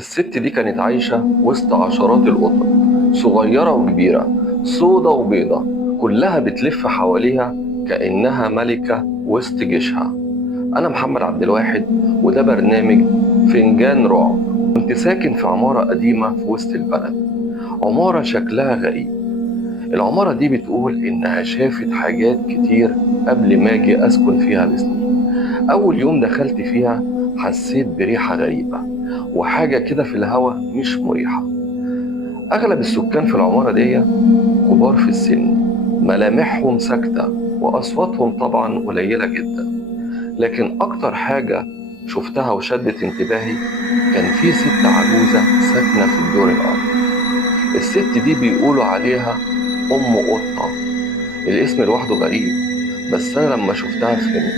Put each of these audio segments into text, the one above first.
الست دي كانت عايشة وسط عشرات القطط، صغيرة وكبيرة، سودة وبيضة، كلها بتلف حواليها كأنها ملكة وسط جيشها. أنا محمد عبد الواحد، وده برنامج فنجان رعب. كنت ساكن في عمارة قديمة في وسط البلد، عمارة شكلها غريب. العمارة دي بتقول إنها شافت حاجات كتير قبل ما أجي أسكن فيها بسنين. أول يوم دخلت فيها حسيت بريحة غريبة وحاجة كده في الهوا مش مريحة. أغلب السكان في العمارة دي كبار في السن، ملامحهم ساكتة وأصواتهم طبعا قليلة جدا. لكن أكتر حاجة شفتها وشدت انتباهي كان في ست عجوزة ساكنة في الدور الأرضي. الست دي بيقولوا عليها أم قطة. الاسم لوحده غريب، بس أنا لما شفتها فهمت.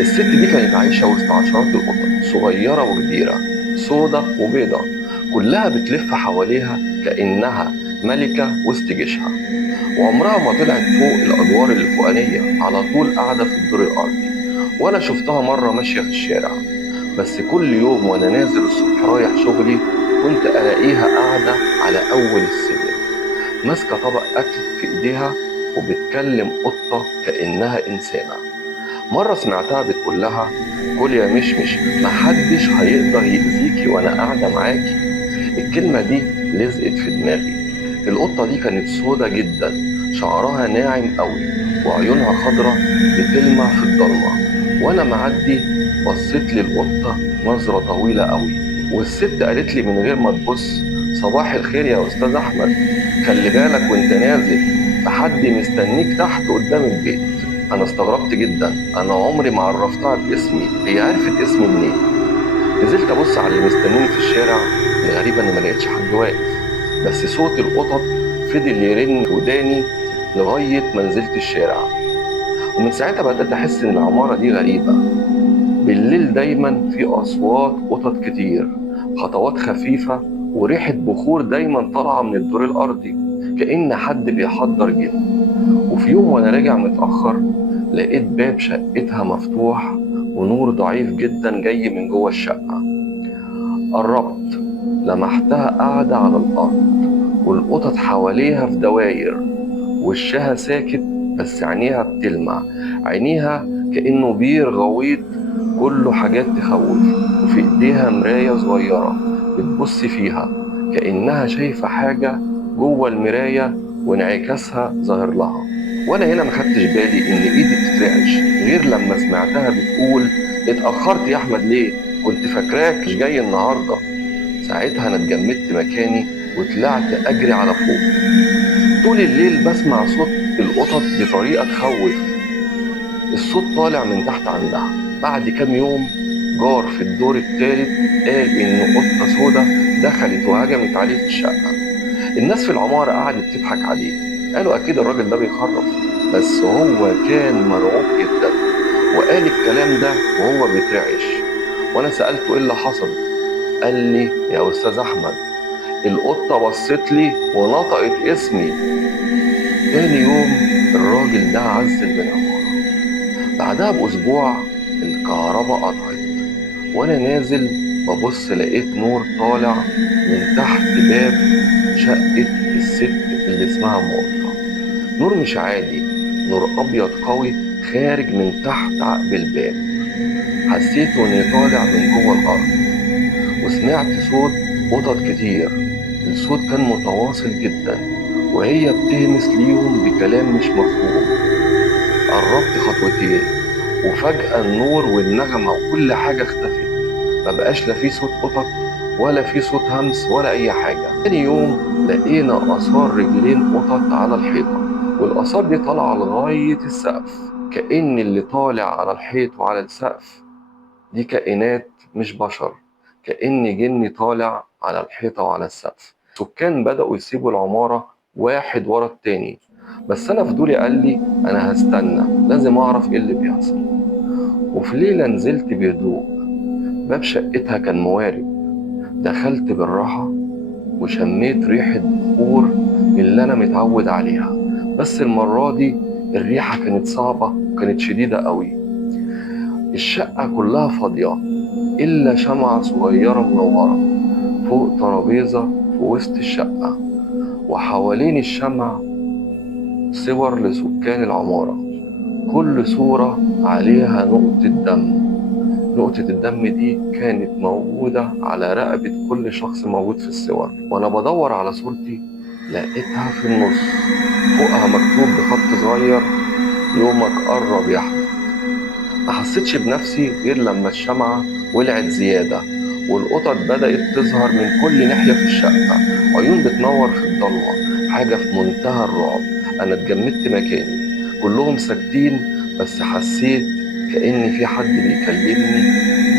الست دي كانت عايشة وسط عشرات القطط، صغيرة وكبيرة، سودة وبيضة، كلها بتلف حواليها كأنها ملكة وسط جيشها. وعمرها ما طلعت فوق الأدوار اللي فوقانية، على طول قاعدة في الدور الأرضي. ولا شفتها مرة ماشية في الشارع، بس كل يوم وأنا نازل الصبح رايح شغلي كنت ألاقيها قاعدة على أول السلم، ماسكة طبق أكل في إيديها وبتكلم قطة كأنها إنسانة. مرة سمعتها بتقول لها: كل يا مشمش، محدش هيقدر يأذيكي وأنا قاعدة معاكي. الكلمة دي لزقت في دماغي. القطة دي كانت سودة جدا، شعرها ناعم قوي وعيونها خضرة بتلمع في الضلمة. وأنا معدي بصيت للقطة نظرة طويلة قوي، والست قالت لي من غير ما تبص: صباح الخير يا أستاذ أحمد، خلي بالك وانت نازل، في حد مستنيك تحت قدام البيت. أنا استغربت جدا، أنا عمري ما عرفتها باسمي، هي عرفت اسمي منين؟ نزلت أبص على اللي مستنيني في الشارع. الغريبة إني ما لقيتش حد واقف، بس صوت القطط فضل يرن في وداني لغاية ما نزلت الشارع. ومن ساعتها بدأت أحس إن العمارة دي غريبة. بالليل دايما في أصوات قطط كتير، خطوات خفيفة، وريحة بخور دايما طالعة من الدور الأرضي كأن حد بيحضر جن. وفي يوم وأنا راجع متأخر لقيت باب شقتها مفتوح ونور ضعيف جدا جاي من جوه الشقة. قربت، لمحتها قاعدة على الأرض والقطط حواليها في دواير، وشها ساكت بس عينيها بتلمع، عينيها كأنه بير غويط كله حاجات تخوف. وفي ايديها مراية صغيرة بتبص فيها كأنها شايفة حاجة جوه المراية وانعكاسها ظاهر لها. وانا هنا ما خدتش بالي ان ايدي بتترعش غير لما سمعتها بتقول: اتأخرت يا احمد ليه؟ كنت فاكراك مش جاي النهاردة. ساعتها انا اتجمدت مكاني وطلعت اجري على فوق. طول الليل بسمع صوت القطط بطريقة تخوف، الصوت طالع من تحت عندها. بعد كام يوم جار في الدور التالت قال إن قطة سودة دخلت وهجمت عليه في الشقة. الناس في العمارة قعدت تضحك عليه، قالوا أكيد الراجل ده بيخرف، بس هو كان مرعوب جدا وقال الكلام ده وهو بيترعش. وأنا سألته إيه اللي حصل، قال لي: يا أستاذ أحمد، القطة بصت لي ونطقت اسمي. تاني يوم الراجل ده عزل من العمارة. بعدها بأسبوع الكهرباء قطعت، وأنا نازل ببص لقيت نور طالع من تحت باب شقة الست اللي اسمها مقطة. نور مش عادي، نور أبيض قوي خارج من تحت عقب الباب. حسيته إني طالع من جوه الأرض، وسمعت صوت قطط كتير. الصوت كان متواصل جدا وهي بتهمس ليهم بكلام مش مفهوم. قربت خطوتين وفجأة النور والنغمة وكل حاجة اختفت، مبقاش لا في صوت قطط ولا في صوت همس ولا أي حاجة. تاني يوم لقينا آثار رجلين قطط على الحيطة، والآثار دي طالعة لغاية السقف، كأن اللي طالع على الحيط وعلى السقف دي كائنات مش بشر، كأن جني طالع على الحيطة وعلى السقف. السكان بدأوا يسيبوا العمارة واحد ورا التاني، بس أنا فضولي قال لي: أنا هستنى، لازم أعرف إيه اللي بيحصل. وفي ليلة نزلت بهدوء، باب شقتها كان موارب. دخلت بالراحة وشميت ريحة بخور من اللي أنا متعود عليها، بس المرة دي الريحة كانت صعبة وكانت شديدة قوي. الشقة كلها فاضية إلا شمعة صغيرة منورة ترابيزة في وسط الشقة، وحوالين الشمع صور لسكان العمارة، كل صورة عليها نقطة دم. نقطة الدم دي كانت موجودة على رقبة كل شخص موجود في الصور. وأنا بدور على صورتي لقيتها في النص، فوقها مكتوب بخط صغير: يومك قرب يا أحمد. ما حسيتش بنفسي غير لما الشمعة ولعت زيادة، والقطط بدأت تظهر من كل ناحية في الشقة، عيون بتنور في الضلمة، حاجة في منتهى الرعب. أنا اتجمدت مكاني، كلهم ساكتين، بس حسيت كأن في حد بيكلمني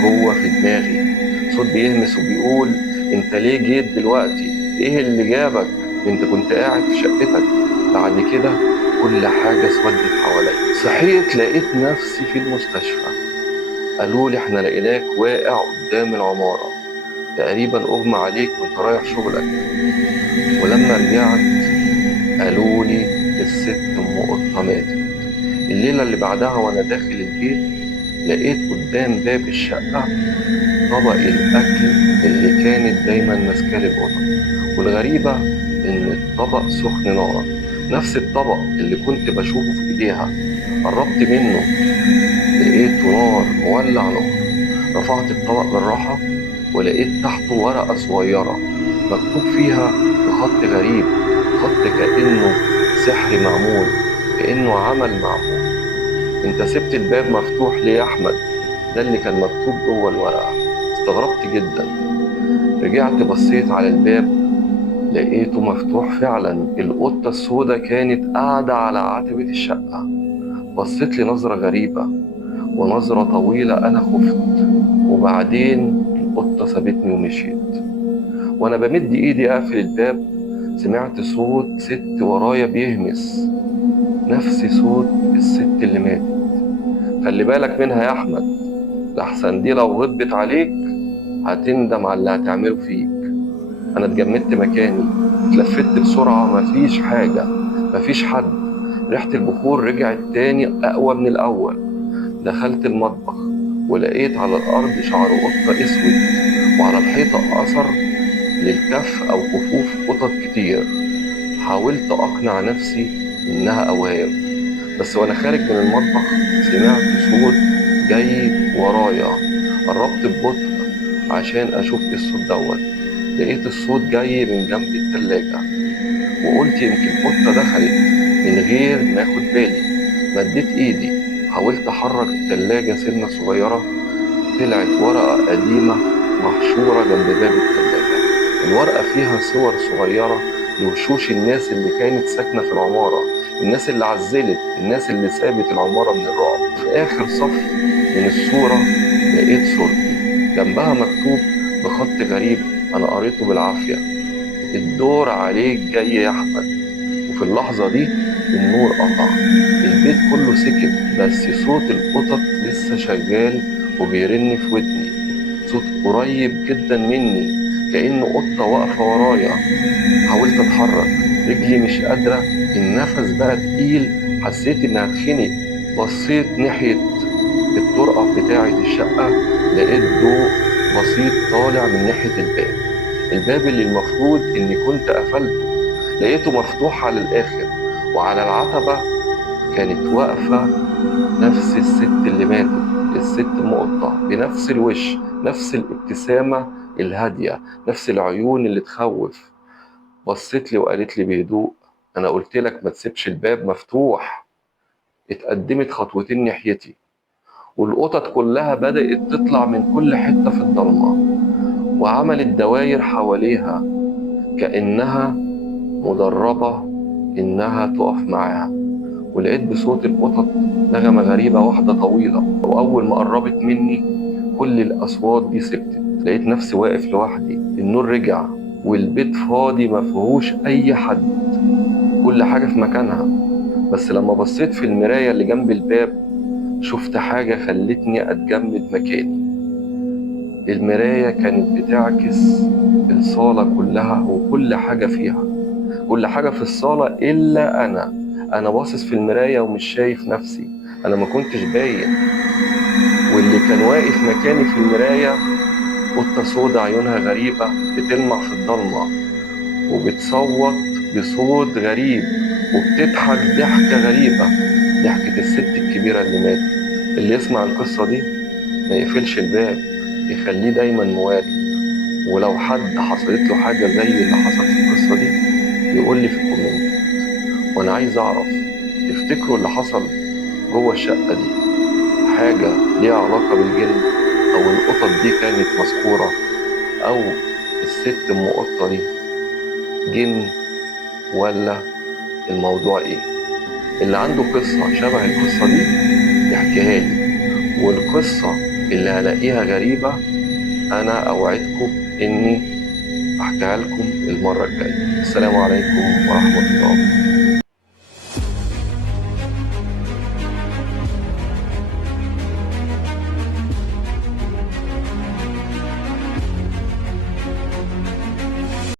جوه في دماغي، صوت بيهمس وبيقول: انت ليه جيت دلوقتي؟ ايه اللي جابك؟ انت كنت قاعد في شقتك. بعد كده كل حاجة اسودت حواليا. صحيت لقيت نفسي في المستشفى، قالوا لي احنا لقيناك واقع قدام العمارة، تقريبا اغمى عليك وانت رايح شغلك. ولما رجعت قالوا لي الست ام قطة ماتت. الليلة اللي بعدها وانا داخل البيت لقيت قدام باب الشقة طبق الأكل اللي كانت دايما ماسكاه للقطط، والغريبة إن الطبق سخن نار، نفس الطبق اللي كنت بشوفه في إيديها. قربت منه لقيته نار، مولع نار. رفعت الطبق بالراحة ولقيت تحته ورقة صغيرة مكتوب فيها بخط غريب، خط كأنه سحر معمول، كأنه عمل معمول: انت سبت الباب مفتوح ليه يا أحمد؟ ده اللي كان مكتوب جوه الورقة. استغربت جدا، رجعت بصيت على الباب لقيته مفتوح فعلا. القطة السوداء كانت قاعدة على عتبة الشقة، بصيت لي نظرة غريبة ونظرة طويلة. أنا خفت، وبعدين القطة سابتني ومشيت. وأنا بمد إيدي أقفل الباب سمعت صوت ست ورايا بيهمس، نفس صوت الست اللي ماتت: خلي بالك منها يا أحمد، لحسن دي لو غضبت عليك هتندم على اللي هتعمله فيك. أنا اتجمدت مكاني، اتلفت بسرعة، مفيش حاجة، مفيش حد. ريحة البخور رجعت تاني أقوى من الأول. دخلت المطبخ ولقيت على الأرض شعر قطة أسود، وعلى الحيطة أثر للكف أو كفوف قطط كتير. حاولت أقنع نفسي إنها أوهام، بس وأنا خارج من المطبخ سمعت صوت جاي ورايا. قربت ببطء عشان أشوف إيه الصوت دوت. لقيت الصوت جاي من جنب التلاجة، وقلت يمكن قطة دخلت من غير ما اخد بالي. مديت ايدي، حاولت احرك التلاجة سنة صغيرة، طلعت ورقة قديمة محشورة جنب باب التلاجة. الورقة فيها صور صغيرة لوشوش الناس اللي كانت ساكنة في العمارة، الناس اللي عزلت، الناس اللي سابت العمارة من الرعب. في آخر صف من الصورة لقيت صورتي، جنبها مكتوب بخط غريب أنا قريته بالعافية: الدور عليك جاي يا أحمد. وفي اللحظة دي النور قطع، البيت كله سكت، بس صوت القطط لسه شغال وبيرن في ودني، صوت قريب جدا مني، كأنه قطة واقفة ورايا. حاولت أتحرك، رجلي مش قادرة، النفس بقى تقيل، حسيت إني هتخنق. بصيت ناحية الطرقة بتاعة الشقة، لقيت ضوء بسيط طالع من ناحية الباب، الباب اللي المفروض إني كنت قفلته. لقيته مفتوح على الآخر، وعلى العتبة كانت واقفة نفس الست اللي ماتت، الست أم قطة، بنفس الوش، نفس الابتسامة الهادية، نفس العيون اللي تخوف. بصت لي وقالت لي بهدوء: أنا قلت لك ما تسيبش الباب مفتوح. اتقدمت خطوتين ناحيتي، والقطط كلها بدأت تطلع من كل حتة في الضلمة، وعملت دواير حواليها كأنها مدربة إنها تقف معاها. ولقيت بصوت القطط نغمة غريبة واحدة طويلة، وأول ما قربت مني كل الأصوات دي سكتت. لقيت نفسي واقف لوحدي، النور رجع والبيت فاضي مفيهوش أي حد، كل حاجة في مكانها. بس لما بصيت في المراية اللي جنب الباب شفت حاجة خلتني أتجمد مكاني. المراية كانت بتعكس الصالة كلها وكل حاجة فيها، كل حاجة في الصالة إلا أنا باصص في المراية ومش شايف نفسي، أنا ما كنتش باين. واللي كان واقف مكاني في المراية قطة سودا عيونها غريبة بتلمع في الضلمة، وبتصوت بصوت غريب، وبتضحك ضحكة غريبة، ضحكة الست الكبيرة اللي ماتت. اللي يسمع القصة دي ما يقفلش الباب، يخليه دايما موالي. ولو حد حصلت له حاجة زي اللي حصل في القصة دي يقول لي في الكومنت. وانا عايز اعرف، تفتكروا اللي حصل جوه الشقة دي حاجة ليها علاقة بالجن، او القطط دي كانت مسحورة، او الست ام قطة دي جن، ولا الموضوع ايه؟ اللي عنده قصة شبه القصة دي يحكيها لي، والقصة اللي هلاقيها غريبة انا اوعدكم اني احكيها لكم المرة الجاية. السلام عليكم ورحمة الله.